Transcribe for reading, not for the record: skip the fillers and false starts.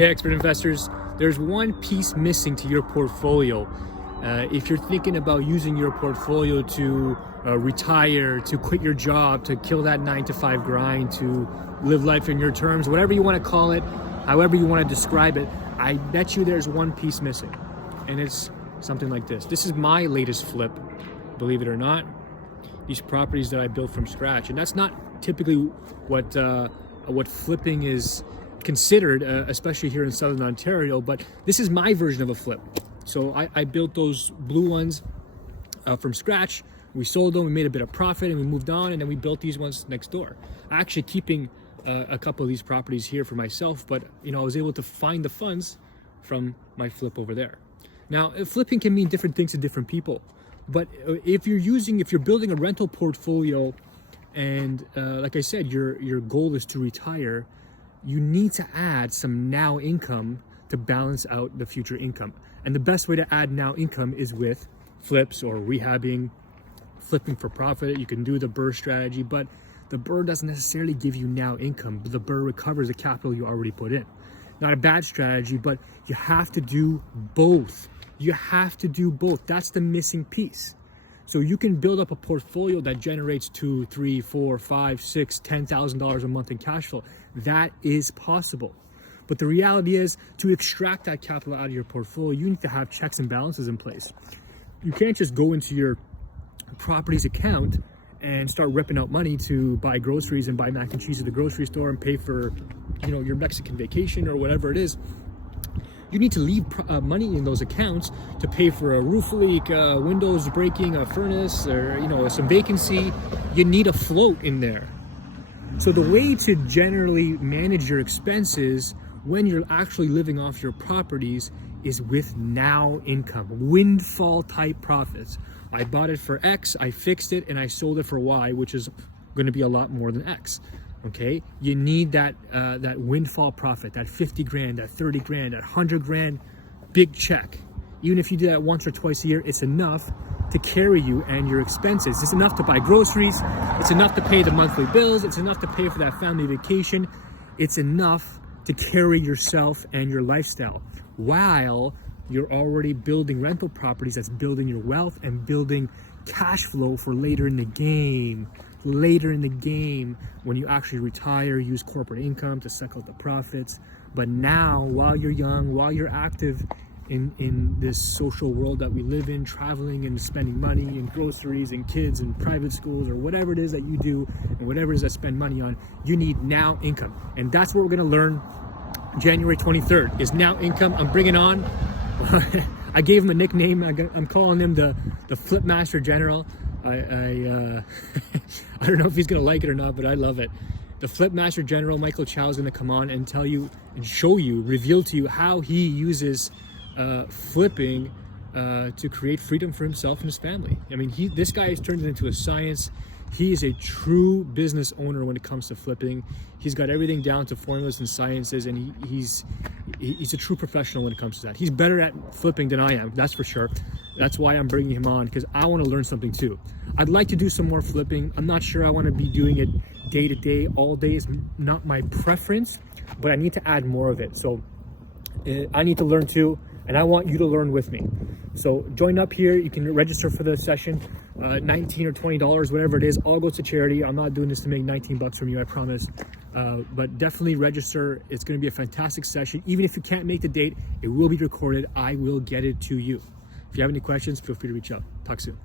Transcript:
Hey, expert investors, there's one piece missing to your portfolio. If you're thinking about using your portfolio to retire, to quit your job, to kill that 9-to-5 grind, to live life in your terms, whatever you want to call it, however you want to describe it, I bet you there's one piece missing. And it's something like this. This is my latest flip, believe it or not. These properties that I built from scratch. And that's not typically what flipping is considered, especially here in Southern Ontario, but this is my version of a flip. So I built those blue ones from scratch. We sold them, we made a bit of profit, and we moved on, and then we built these ones next door. Actually keeping a couple of these properties here for myself, but I was able to find the funds from my flip over there. Now, flipping can mean different things to different people, but if you're building a rental portfolio, and like I said, your goal is to retire, you need to add some now income to balance out the future income. And the best way to add now income is with flips or rehabbing, flipping for profit. You can do the BRRRR strategy, but the BRRRR doesn't necessarily give you now income. The BRRRR recovers the capital you already put in. Not a bad strategy, but you have to do both. You have to do both. That's the missing piece. So you can build up a portfolio that generates $2,000, $3,000, $4,000, $5,000, $6,000, $10,000 a month in cash flow. That is possible. But the reality is, to extract that capital out of your portfolio, you need to have checks and balances in place. You can't just go into your properties account and start ripping out money to buy groceries and buy mac and cheese at the grocery store and pay for, your Mexican vacation or whatever it is. You need to leave money in those accounts to pay for a roof leak, windows breaking, a furnace, or some vacancy. You need a float in there. So the way to generally manage your expenses when you're actually living off your properties is with now income, windfall type profits. I bought it for X, I fixed it, and I sold it for Y, which is going to be a lot more than X. Okay, you need that windfall profit, that 50 grand, that 30 grand, that 100 grand, big check. Even if you do that once or twice a year, it's enough to carry you and your expenses. It's enough to buy groceries. It's enough to pay the monthly bills. It's enough to pay for that family vacation. It's enough to carry yourself and your lifestyle while you're already building rental properties. That's building your wealth and building cash flow for later in the game. Later in the game, when you actually retire, use corporate income to suck out the profits. But now, while you're young, while you're active in this social world that we live in, traveling and spending money and groceries and kids and private schools or whatever it is that you do and whatever it is that spend money on, you need now income. And that's what we're going to learn January 23rd is now income. I'm bringing on I gave him a nickname. I'm calling him the Flip Master General. I don't know if he's gonna like it or not, but I love it. The Flip Master General, Michael Chow, is gonna come on and tell you and show you, reveal to you how he uses flipping to create freedom for himself and his family. I mean, this guy has turned it into a science. He is a true business owner when it comes to flipping. He's got everything down to formulas and sciences, and he's a true professional when it comes to that. He's better at flipping than I am, that's for sure. That's why I'm bringing him on, because I want to learn something too. I'd like to do some more flipping. I'm not sure I want to be doing it day to day, all day is not my preference, but I need to add more of it. So I need to learn too, and I want you to learn with me. So join up here. You can register for the session, $19 or $20, whatever it is. All goes to charity. I'm not doing this to make 19 bucks from you, I promise. But definitely register. It's going to be a fantastic session. Even if you can't make the date, it will be recorded. I will get it to you. If you have any questions, feel free to reach out. Talk soon.